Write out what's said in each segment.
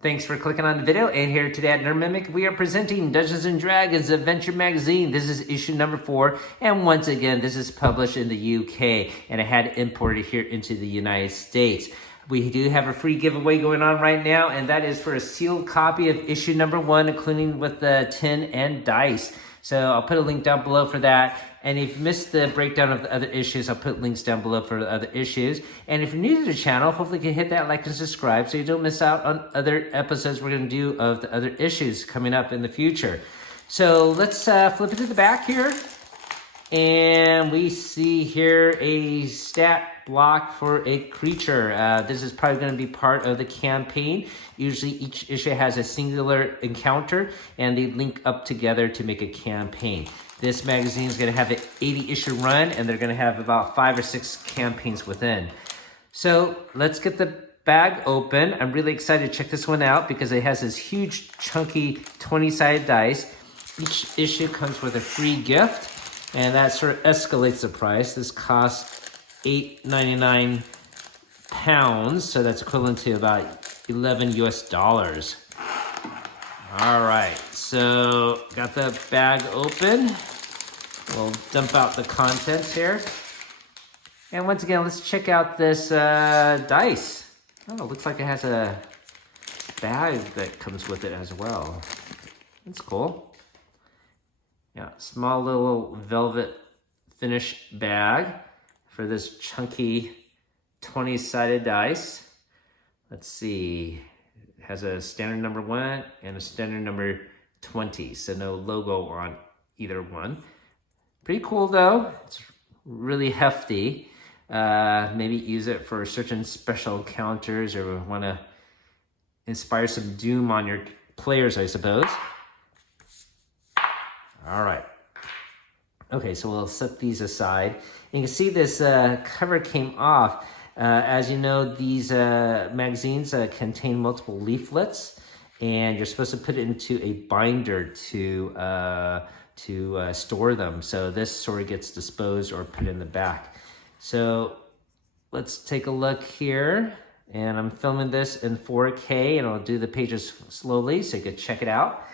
Thanks for clicking on the video, and here today at Nerd Mimic, we are presenting Dungeons & Dragons Adventure Magazine. This is issue number 4, and once again, this is published in the UK, and I had it imported here into the United States. We do have a free giveaway going on right now, and that is for a sealed copy of issue number 1, including with the tin and dice. So I'll put a link down below for that. And if you missed the breakdown of the other issues, I'll put links down below for the other issues. And if you're new to the channel, hopefully you can hit that like and subscribe so you don't miss out on other episodes we're going to do of the other issues coming up in the future. So let's flip it to the back here. And we see here a stat block for a creature. This is probably going to be part of the campaign. Usually each issue has a singular encounter and they link up together to make a campaign. This magazine is going to have an 80-issue run, and they're going to have about 5 or 6 campaigns within. So let's get the bag open. I'm really excited to check this one out because it has this huge, chunky 20-sided dice. Each issue comes with a free gift, and that sort of escalates the price. This costs £8.99, so that's equivalent to about $11 US. All right, so got the bag open. We'll dump out the contents here. And once again, let's check out this dice. Oh, it looks like it has a bag that comes with it as well. That's cool. Yeah, small little velvet finish bag for this chunky 20-sided dice. Let's see. It has a standard number 1 and a standard number 20, so no logo on either one. Pretty cool though. It's really hefty. Maybe use it for certain special encounters or want to inspire some doom on your players, I suppose. All right. Okay, so we'll set these aside. And you can see this cover came off. As you know, these magazines contain multiple leaflets, and you're supposed to put it into a binder to store them. So this sort of gets disposed or put in the back. So let's take a look here. And I'm filming this in 4K, and I'll do the pages slowly so you can check it out.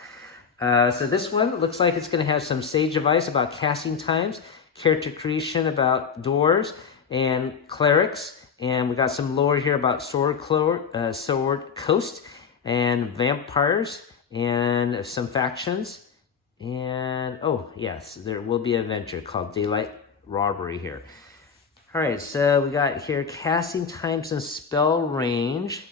So this one looks like it's going to have some sage advice about casting times, character creation about dwarves and clerics. And we got some lore here about Sword Coast and vampires and some factions. And, oh, yes, there will be an adventure called Daylight Robbery here. All right, so we got here casting times and spell range.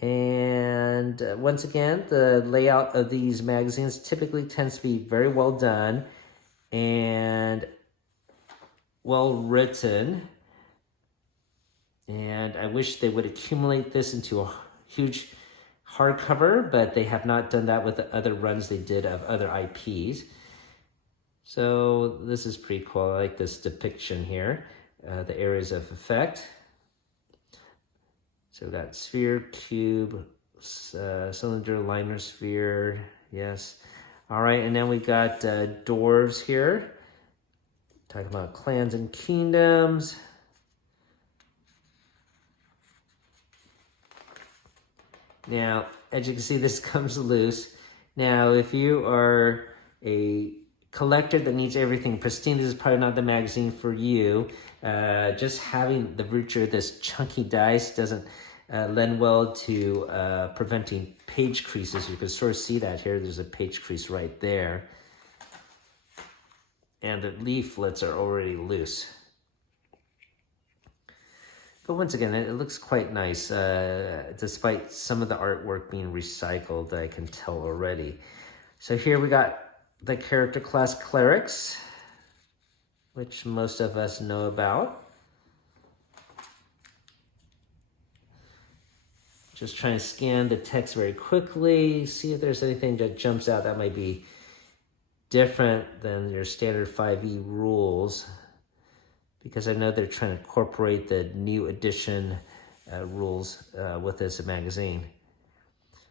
And once again, the layout of these magazines typically tends to be very well done and well written. And I wish they would accumulate this into a huge hardcover, but they have not done that with the other runs they did of other IPs. So this is pretty cool. I like this depiction here, the areas of effect. So we've got sphere, cube, cylinder, liner, sphere, yes. All right, and then we got dwarves here, talking about clans and kingdoms. Now, as you can see, this comes loose. Now, if you are a collector that needs everything pristine, this is probably not the magazine for you. Just having the virtue of this chunky dice doesn't lend well to preventing page creases. You can sort of see that here. There's a page crease right there. And the leaflets are already loose. But once again, it looks quite nice, despite some of the artwork being recycled, I can tell already. So here we got the character class clerics, which most of us know about. Just trying to scan the text very quickly, see if there's anything that jumps out that might be different than your standard 5e rules, because I know they're trying to incorporate the new edition rules with this magazine.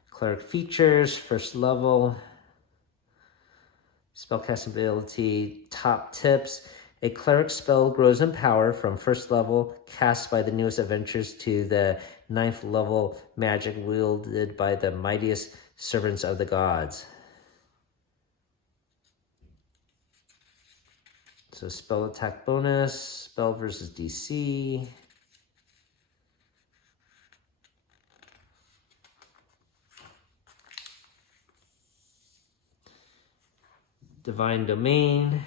Cleric features, first level, spellcasting ability, top tips. A cleric spell grows in power from first level, cast by the newest adventures to the ninth level magic wielded by the mightiest servants of the gods. So spell attack bonus, spell versus DC. Divine Domain,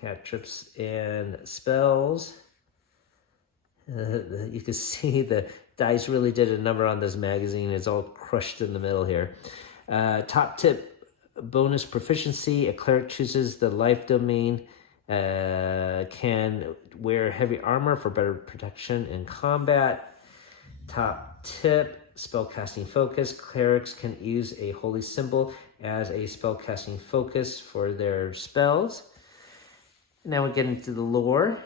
cantrips and spells. You can see the dice really did a number on this magazine. It's all crushed in the middle here. Top tip, bonus proficiency. A cleric chooses the life domain, can wear heavy armor for better protection in combat. Top tip, spellcasting focus. Clerics can use a holy symbol as a spellcasting focus for their spells. Now we get into the lore.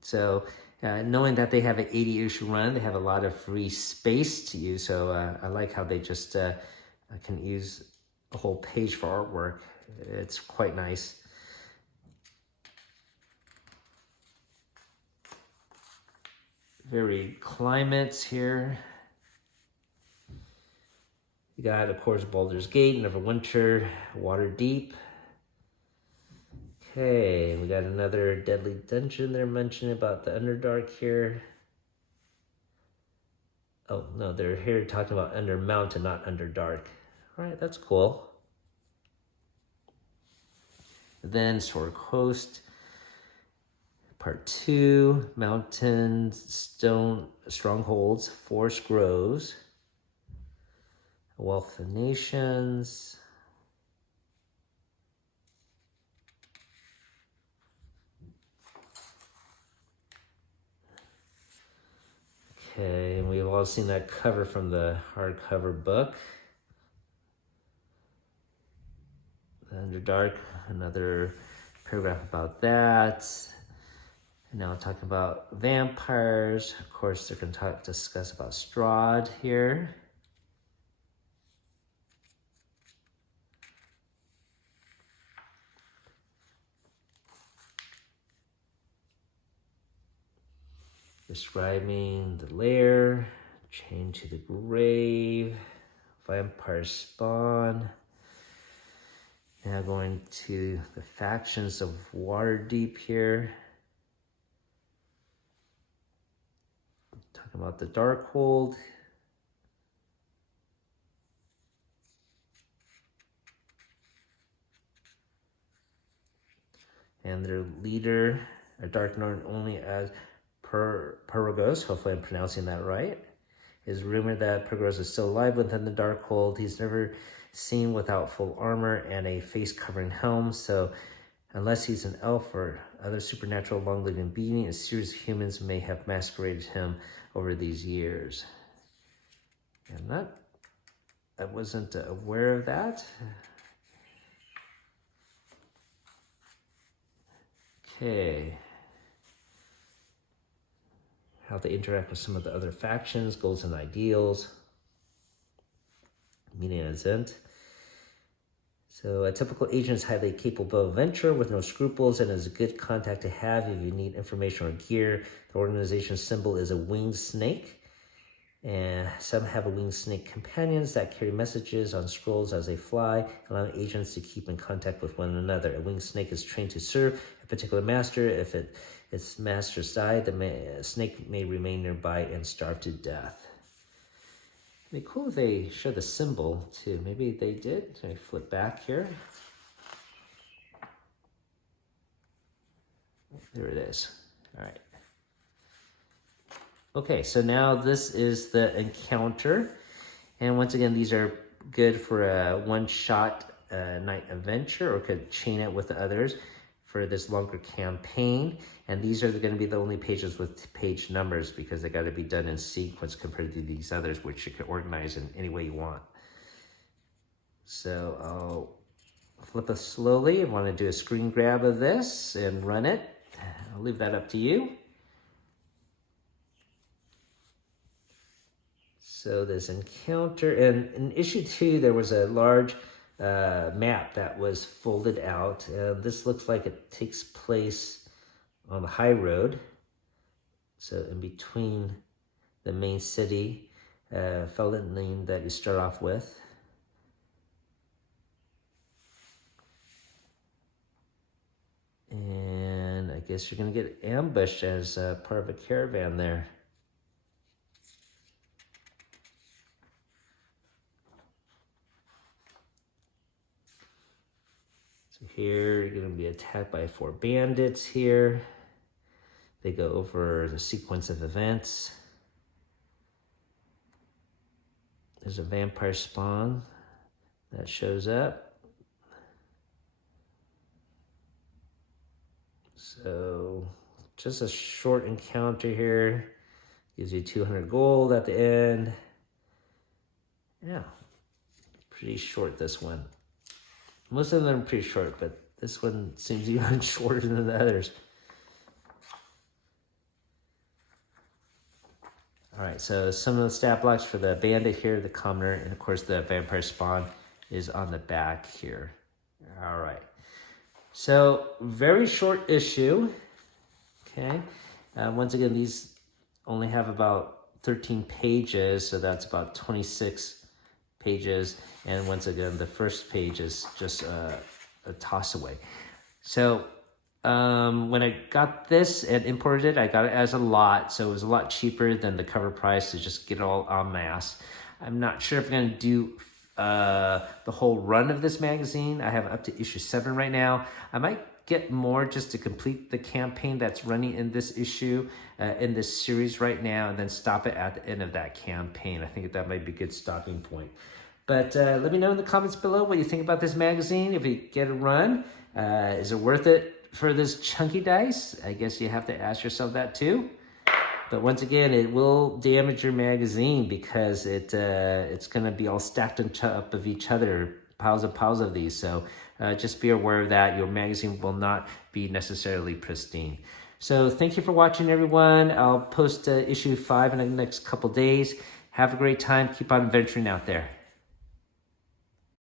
So knowing that they have an 80 issue run, they have a lot of free space to use. So I like how they just can use a whole page for artwork. It's quite nice. Very climates here. You got, of course, Baldur's Gate, Neverwinter, Waterdeep. Okay, we got another Deadly Dungeon they're mentioning about the Underdark here. Oh, no, they're here talking about Under Mountain, not Underdark. All right, that's cool. Then Sword Coast, Part 2, Mountain, Stone, Strongholds, Forest Groves, Wealth of Nations. Okay, and we've all seen that cover from the hardcover book. The Underdark, another paragraph about that. And now talking about vampires. Of course, they're going to discuss about Strahd here. Describing the lair, chained to the grave, vampire spawn. Now going to the factions of Waterdeep here. Talking about the Darkhold. And their leader, a dark known only as Pergos, hopefully I'm pronouncing that right. It is rumored that Pergos is still alive within the Darkhold. He's never seen without full armor and a face-covering helm, so unless he's an elf or other supernatural long-living being, a series of humans may have masqueraded him over these years. And I wasn't aware of that. Okay. How they interact with some of the other factions, goals and ideals, meaning and Zent. So a typical agent is highly capable adventurer with no scruples and is a good contact to have if you need information or gear. The organization's symbol is a winged snake. And some have a winged snake companions that carry messages on scrolls as they fly, allowing agents to keep in contact with one another. A winged snake is trained to serve a particular master. If its masters die, the snake may remain nearby and starve to death. It'd be cool if they show the symbol too. Maybe they did. Let me flip back here. There it is. All right. Okay, so now this is the encounter. And once again, these are good for a one-shot night adventure, or could chain it with the others for this longer campaign. And these are going to be the only pages with page numbers because they got to be done in sequence compared to these others, which you can organize in any way you want. So I'll flip it slowly. I want to do a screen grab of this and run it. I'll leave that up to you. So this encounter, and in issue 2, there was a large map that was folded out. This looks like it takes place on the high road. So in between the main city, felon name that you start off with. And I guess you're going to get ambushed as part of a caravan there. So here you're going to be attacked by 4 bandits here. They go over the sequence of events. There's a vampire spawn that shows up. So just a short encounter here. Gives you 200 gold at the end. Yeah, pretty short this one. Most of them are pretty short, but this one seems even shorter than the others. All right, so some of the stat blocks for the bandit here, the commoner, and of course the vampire spawn is on the back here. All right. So, very short issue, okay? Once again, these only have about 13 pages, so that's about 26 pages. And once again, the first page is just a toss away. So, when I got this and imported it, I got it as a lot, so it was a lot cheaper than the cover price to just get it all en masse. I'm not sure if I'm going to do the whole run of this magazine. I have up to issue 7 right now. I might get more just to complete the campaign that's running in this issue, in this series right now, and then stop it at the end of that campaign. I think that might be a good stopping point. But let me know in the comments below what you think about this magazine. If you get a run, is it worth it for this chunky dice? I guess you have to ask yourself that too. But once again, it will damage your magazine because it's going to be all stacked on top of each other, piles of these. So just be aware of that. Your magazine will not be necessarily pristine. So thank you for watching, everyone. I'll post issue 5 in the next couple days. Have a great time. Keep on adventuring out there.